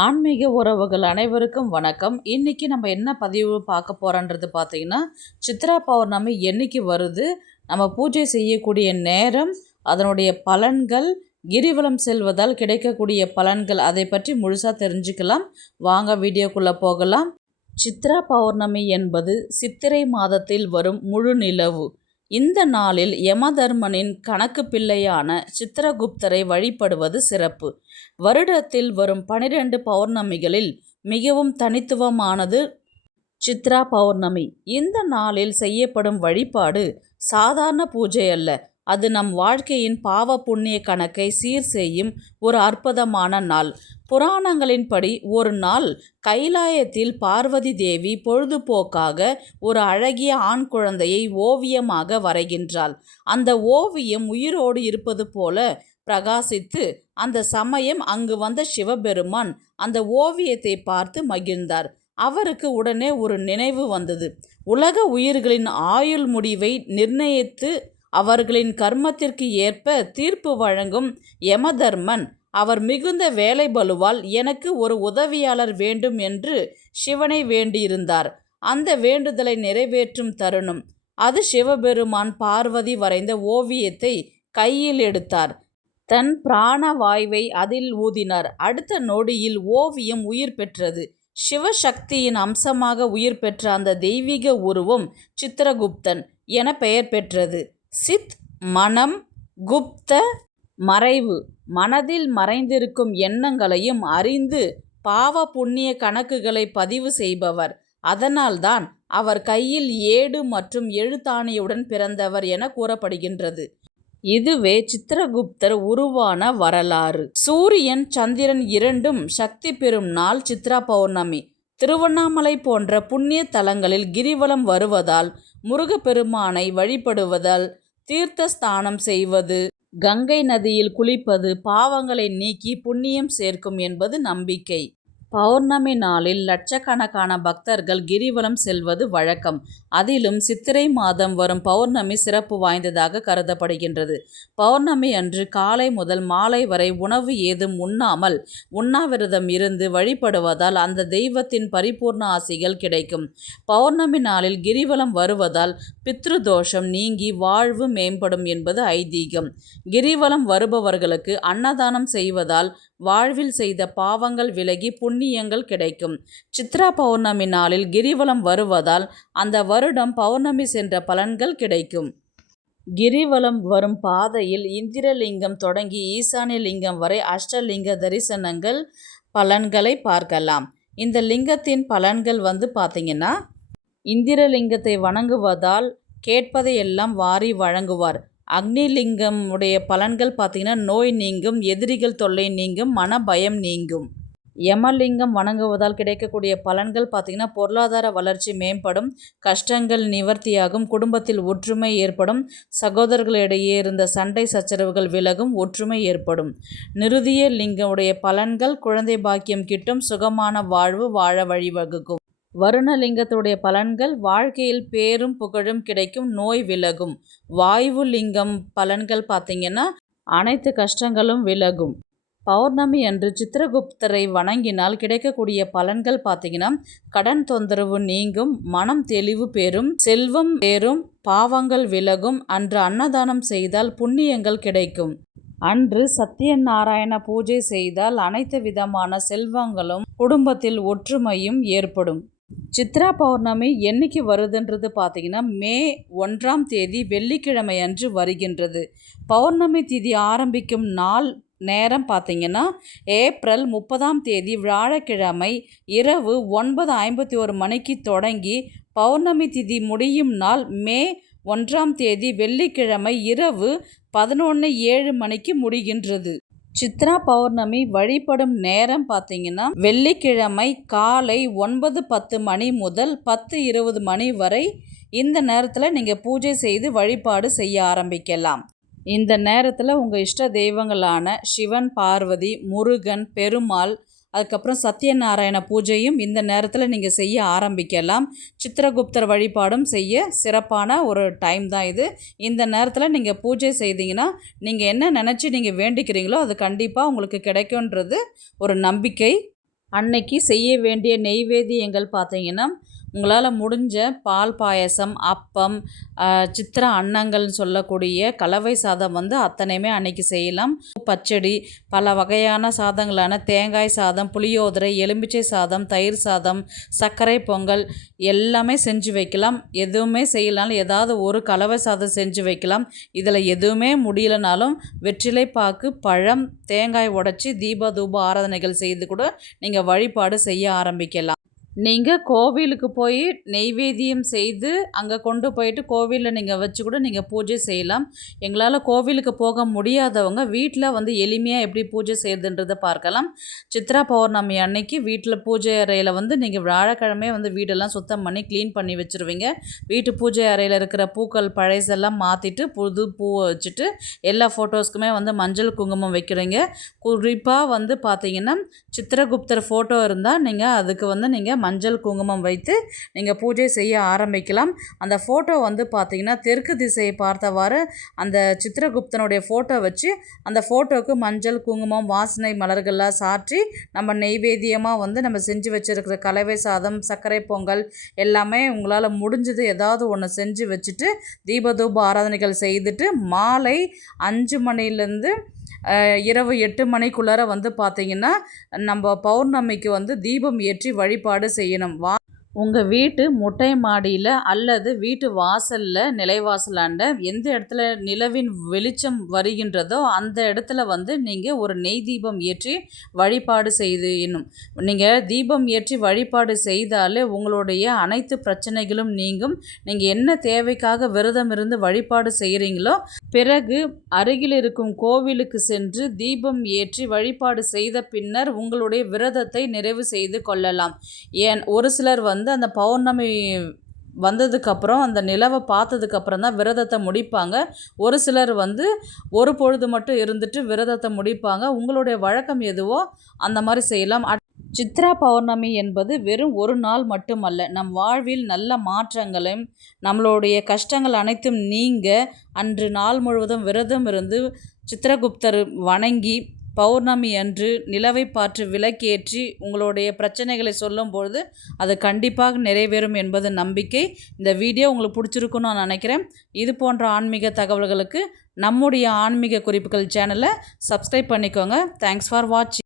ஆன்மீக உறவுகள் அனைவருக்கும் வணக்கம். இன்னைக்கு நம்ம என்ன பதிவு பார்க்க போறோன்றது பார்த்தீங்கன்னா, சித்ரா பௌர்ணமி என்னைக்கு வருது, நம்ம பூஜை செய்யக்கூடிய நேரம், அதனுடைய பலன்கள், கிரிவலம் செல்வதால் கிடைக்கக்கூடிய பலன்கள், அதை பற்றி முழுசாக தெரிஞ்சுக்கலாம். வாங்க வீடியோக்குள்ளே போகலாம். சித்ரா பௌர்ணமி என்பது சித்திரை மாதத்தில் வரும் முழு நிலவு. இந்த நாளில் யமதர்மனின் கணக்கு பிள்ளையான சித்திரகுப்தரை வழிபடுவது சிறப்பு. வருடத்தில் வரும் 12 பௌர்ணமிகளில் மிகவும் தனித்துவமானது சித்ரா பௌர்ணமி. இந்த நாளில் செய்யப்படும் வழிபாடு சாதாரண பூஜை அல்ல, அது நம் வாழ்க்கையின் பாவ புண்ணிய கணக்கை சீர் செய்யும் ஒரு அற்புதமான நாள். புராணங்களின்படி ஒரு நாள் கைலாயத்தில் பார்வதி தேவி பொழுதுபோக்காக ஒரு அழகிய ஆண் குழந்தையை ஓவியமாக வரைகின்றாள். அந்த ஓவியம் உயிரோடு இருப்பது போல பிரகாசித்து, அந்த சமயம் அங்கு வந்த சிவபெருமான் அந்த ஓவியத்தை பார்த்து மகிழ்ந்தார். அவருக்கு உடனே ஒரு நினைவு வந்தது. உலக உயிர்களின் ஆயுள் முடிவை நிர்ணயித்து அவர்களின் கர்மத்திற்கு ஏற்ப தீர்ப்பு வழங்கும் யமதர்மன், அவர் மிகுந்த வேலை பளுவால் எனக்கு ஒரு உதவியாளர் வேண்டும் என்று சிவனை வேண்டியிருந்தார். அந்த வேண்டுதலை நிறைவேற்றும் தருணம் அது. சிவபெருமான் பார்வதி வரைந்த ஓவியத்தை கையில் எடுத்தார். தன் பிராண வாய்வை அதில் ஊதினார். அடுத்த நொடியில் ஓவியம் உயிர் பெற்றது. சிவசக்தியின் அம்சமாக உயிர் பெற்ற அந்த தெய்வீக உருவம் சித்திரகுப்தன் என பெயர் பெற்றது. சித் மனம், குப்த மறைவு, மனதில் மறைந்திருக்கும் எண்ணங்களையும் அறிந்து பாவ புண்ணிய கணக்குகளை பதிவு செய்பவர். அதனால்தான் அவர் கையில் ஏடு மற்றும் எழுத்தாணியுடன் பிறந்தவர் என கூறப்படுகின்றது. இதுவே சித்திரகுப்தர் உருவான வரலாறு. சூரியன் சந்திரன் இரண்டும் சக்தி பெறும் நாள் சித்ரா பௌர்ணமி. திருவண்ணாமலை போன்ற புண்ணிய தலங்களில் கிரிவலம் வருவதால், முருகப்பெருமானை வழிபடுவதால், தீர்த்த ஸ்தானம் செய்வது, கங்கை நதியில் குளிப்பது பாவங்களை நீக்கி புண்ணியம் சேர்க்கும் என்பது நம்பிக்கை. பௌர்ணமி நாளில் லட்சக்கணக்கான பக்தர்கள் கிரிவலம் செல்வது வழக்கம். அதிலும் சித்திரை மாதம் வரும் பௌர்ணமி சிறப்பு வாய்ந்ததாக கருதப்படுகின்றது. பௌர்ணமி அன்று காலை முதல் மாலை வரை உணவு ஏதும் உண்ணாமல் உண்ணாவிரதம் இருந்து வழிபடுவதால் அந்த தெய்வத்தின் பரிபூர்ண ஆசிகள் கிடைக்கும். பௌர்ணமி நாளில் கிரிவலம் வருவதால் பித்ரு தோஷம் நீங்கி வாழ்வு மேம்படும் என்பது ஐதீகம். கிரிவலம் வருபவர்களுக்கு அன்னதானம் செய்வதால் வாழ்வில் செய்த பாவங்கள் விலகி புண்ணியங்கள் கிடைக்கும். சித்ரா பௌர்ணமி நாளில் கிரிவலம் வருவதால் அந்த வருடம் பௌர்ணமி சென்ற பலன்கள் கிடைக்கும். கிரிவலம் வரும் பாதையில் இந்திரலிங்கம் தொடங்கி ஈசானிய லிங்கம் வரை அஷ்டலிங்க தரிசனங்கள் பலன்களை பார்க்கலாம். இந்த லிங்கத்தின் பலன்கள் பார்த்தீங்கன்னா, இந்திரலிங்கத்தை வணங்குவதால் கேட்பதையெல்லாம் வாரி வழங்குவார். அக்னிலிங்கம் உடைய பலன்கள் பார்த்தீங்கன்னா, நோய் நீங்கும், எதிரிகள் தொல்லை நீங்கும், மன பயம் நீங்கும். யமலிங்கம் வணங்குவதால் கிடைக்கக்கூடிய பலன்கள் பார்த்தீங்கன்னா, பொருளாதார வளர்ச்சி மேம்படும், கஷ்டங்கள் நிவர்த்தியாகும், குடும்பத்தில் ஒற்றுமை ஏற்படும், சகோதரர்களிடையே இருந்த சண்டை சச்சரவுகள் விலகும், ஒற்றுமை ஏற்படும். நிருதிய லிங்கம் உடைய பலன்கள் குழந்தை பாக்கியம் கிட்டும், சுகமான வாழ்வு வாழ வழிவகுக்கும். வருணலிங்கத்துடைய பலன்கள் வாழ்க்கையில் பேரும் புகழும் கிடைக்கும், நோய் விலகும். வாயு லிங்கம் பலன்கள் பார்த்தீங்கன்னா, அனைத்து கஷ்டங்களும் விலகும். பௌர்ணமி அன்று சித்திரகுப்தரை வணங்கினால் கிடைக்கக்கூடிய பலன்கள் பார்த்தீங்கன்னா, கடன் தொந்தரவு நீங்கும், மனம் தெளிவு பெறும், செல்வம் பெறும், பாவங்கள் விலகும். அன்று அன்னதானம் செய்தால் புண்ணியங்கள் கிடைக்கும். அன்று சத்யநாராயண பூஜை செய்தால் அனைத்து விதமான செல்வங்களும் குடும்பத்தில் ஒற்றுமையும் ஏற்படும். சித்ரா பௌர்ணமி என்னைக்கு வருதுன்றது பார்த்தீங்கன்னா, மே 1ஆம் தேதி வெள்ளிக்கிழமை அன்று வருகின்றது. பௌர்ணமி திதி ஆரம்பிக்கும் நாள் நேரம் பார்த்தீங்கன்னா, ஏப்ரல் 30ஆம் தேதி வியாழக்கிழமை இரவு 9:51 மணிக்கு தொடங்கி பௌர்ணமி திதி முடியும் நாள் மே 1ஆம் தேதி வெள்ளிக்கிழமை இரவு 11:07 மணிக்கு முடிகின்றது. சித்ரா பௌர்ணமி வழிபடும் நேரம் பார்த்தீங்கன்னா, வெள்ளிக்கிழமை காலை 9:10 மணி முதல் 10:20 மணி வரை. இந்த நேரத்தில் நீங்கள் பூஜை செய்து வழிபாடு செய்ய ஆரம்பிக்கலாம். இந்த நேரத்தில் உங்கள் இஷ்ட தெய்வங்களான சிவன், பார்வதி, முருகன், பெருமாள், அதுக்கப்புறம் சத்யநாராயண பூஜையும் இந்த நேரத்தில் நீங்கள் செய்ய ஆரம்பிக்கலாம். சித்திரகுப்தர் வழிபாடும் செய்ய சிறப்பான ஒரு டைம் தான் இது. இந்த நேரத்தில் நீங்கள் பூஜை செய்தீங்கன்னா, நீங்கள் என்ன நினச்சி நீங்கள் வேண்டிக்கிறீங்களோ அது கண்டிப்பாக உங்களுக்கு கிடைக்குன்றது ஒரு நம்பிக்கை. அன்னைக்கு செய்ய வேண்டிய நெய்வேத்தியங்கள் பார்த்தீங்கன்னா, உங்களால் முடிஞ்ச பால் பாயசம், அப்பம், சித்திரை அன்னங்கள்னு சொல்லக்கூடிய கலவை சாதம் வந்து அத்தனையுமே அன்னைக்கு செய்யலாம். பச்சடி, பல வகையான சாதங்களான தேங்காய் சாதம், புளியோதரை, எலுமிச்சை சாதம், தயிர் சாதம், சர்க்கரை பொங்கல் எல்லாமே செஞ்சு வைக்கலாம். எதுவுமே செய்யலாம்னாலும் ஏதாவது ஒரு கலவை சாதம் செஞ்சு வைக்கலாம். இதில் எதுவுமே முடியலனாலும் வெற்றிலை பாக்கு, பழம், தேங்காய் உடைச்சி தீப தூப ஆராதனைகள் செய்து கூட நீங்கள் வழிபாடு செய்ய ஆரம்பிக்கலாம். நீங்கள் கோவிலுக்கு போய் நெய்வேத்தியம் செய்து அங்கே கொண்டு போயிட்டு கோவிலில் நீங்கள் வச்சு கூட நீங்கள் பூஜை செய்யலாம். எங்களால் கோவிலுக்கு போக முடியாதவங்க வீட்டில் வந்து எளிமையாக எப்படி பூஜை செய்யறதுன்றதை பார்க்கலாம். சித்ரா பௌர்ணமி அன்னைக்கு வீட்டில் பூஜை அறையில் வந்து நீங்கள் வியாழக்கிழமை வந்து வீடெல்லாம் சுத்தம் பண்ணி க்ளீன் பண்ணி வச்சுருவீங்க. வீட்டு பூஜை அறையில் இருக்கிற பூக்கள் பழைசெல்லாம் மாற்றிட்டு புது பூவை வச்சுட்டு எல்லா ஃபோட்டோஸ்க்குமே வந்து மஞ்சள் குங்குமம் வைக்கிறீங்க. குறிப்பாக வந்து பார்த்தீங்கன்னா சித்திரகுப்தர் ஃபோட்டோ இருந்தால் நீங்கள் அதுக்கு வந்து நீங்கள் மஞ்சள் குங்குமம் வைத்து நீங்கள் பூஜை செய்ய ஆரம்பிக்கலாம். அந்த ஃபோட்டோ வந்து பார்த்திங்கன்னா தெற்கு திசையை பார்த்தவாறு அந்த சித்திரகுப்தனுடைய ஃபோட்டோ வச்சு அந்த ஃபோட்டோவுக்கு மஞ்சள் குங்குமம் வாசனை மலர்கள்லாம் சாற்றி நம்ம நெய்வேத்தியமாக வந்து நம்ம செஞ்சு வச்சுருக்கிற கலவை சாதம், சர்க்கரை பொங்கல் எல்லாமே உங்களால் முடிஞ்சது ஏதாவது ஒன்று செஞ்சு வச்சுட்டு தீபதூப ஆராதனைகள் செய்துட்டு மாலை 5 மணிலேருந்து இரவு 8 மணிக்குள்ளார வந்து பார்த்திங்கன்னா நம்ம பௌர்ணமிக்கு வந்து தீபம் ஏற்றி வழிபாடு செய்யணும். உங்கள் வீட்டு மொட்டை மாடியில் அல்லது வீட்டு வாசலில் நிலைவாசலாண்ட எந்த இடத்துல நிலவின் வெளிச்சம் வருகின்றதோ அந்த இடத்துல வந்து நீங்கள் ஒரு நெய் தீபம் ஏற்றி வழிபாடு செய்யணும். நீங்கள் தீபம் ஏற்றி வழிபாடு செய்தாலே உங்களுடைய அனைத்து பிரச்சனைகளும் நீங்கும். நீங்கள் என்ன தேவைக்காக விரதம் இருந்து வழிபாடு செய்கிறீங்களோ பிறகு அருகில் இருக்கும் கோவிலுக்கு சென்று தீபம் ஏற்றி வழிபாடு செய்த பின்னர் உங்களுடைய விரதத்தை நிறைவு செய்து கொள்ளலாம். ஒரு சிலர் வந்து அந்த பௌர்ணமி வந்ததுக்கப்புறம் அந்த நிலவை பார்த்ததுக்கப்புறம் தான் விரதத்தை முடிப்பாங்க. ஒரு சிலர் வந்து ஒரு பொழுது மட்டும் இருந்துட்டு விரதத்தை முடிப்பாங்க. உங்களுடைய வழக்கம் எதுவோ அந்த மாதிரி செய்யலாம். சித்ரா பௌர்ணமி என்பது வெறும் ஒரு நாள் மட்டுமல்ல, நம் வாழ்வில் நல்ல மாற்றங்களையும் நம்மளுடைய கஷ்டங்கள் அனைத்தும் நீங்க அன்று நாள் முழுவதும் விரதம் இருந்து சித்திரகுப்தர் வணங்கி பௌர்ணமி அன்று நிலவை பார்த்து விளக்கேற்றி உங்களுடைய பிரச்சனைகளை சொல்லும்பொழுது அது கண்டிப்பாக நிறைவேறும் என்பது நம்பிக்கை. இந்த வீடியோ உங்களுக்கு பிடிச்சிருக்குன்னு நான் நினைக்கிறேன். இது போன்ற ஆன்மீக தகவல்களுக்கு நம்முடைய ஆன்மீக குறிப்புகள் சேனலை சப்ஸ்கிரைப் பண்ணிக்கோங்க. தேங்க்ஸ் ஃபார் வாட்சிங்.